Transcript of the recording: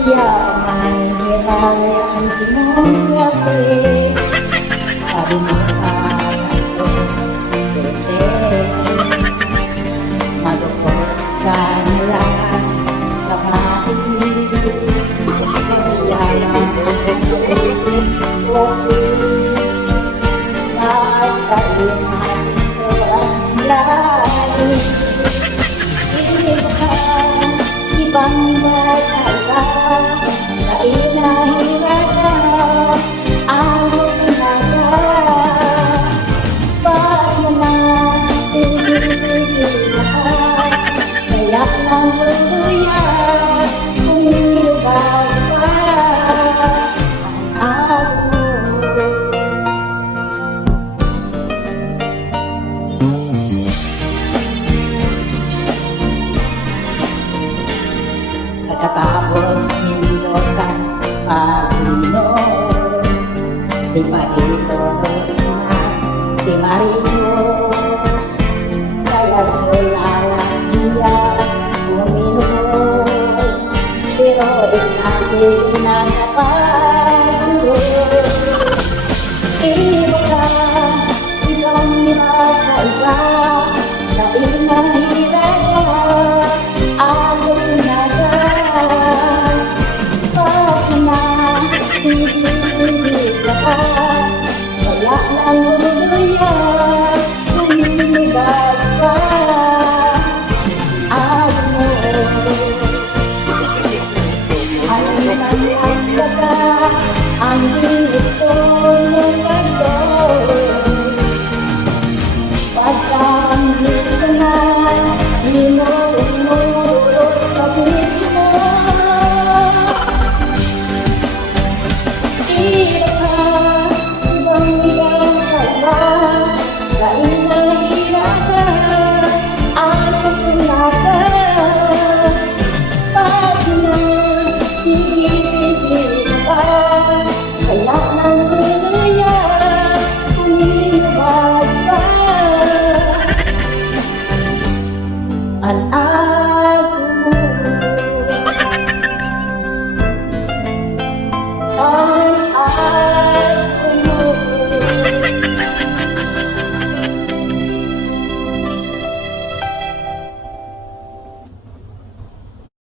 Yaman kailangan sinusyate Kalimutan ako Jose Magukot ka nila sa matig Yaman was sweet Nagkalimas ko ang lahat Ibang masaya sa inahirap ang sinaga Pas mo na sige-sige na kaya lang luya kung ilubag ka ang Katapos mindokan pag-inom si Paitos na Timarinos kaya sulalas siya uminom pero ikasi na kapag